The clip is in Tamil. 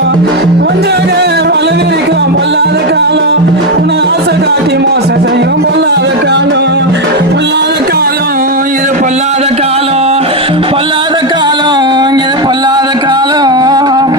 காலம் கொஞ்சம் வலுவிரிக்கும் பொல்லாத காலம் உன்னை ஆசை காட்டி மோசம் செய்யும் பொல்லாத காலம் இது பொல்லாத காலம் இது பொல்லாத காலம்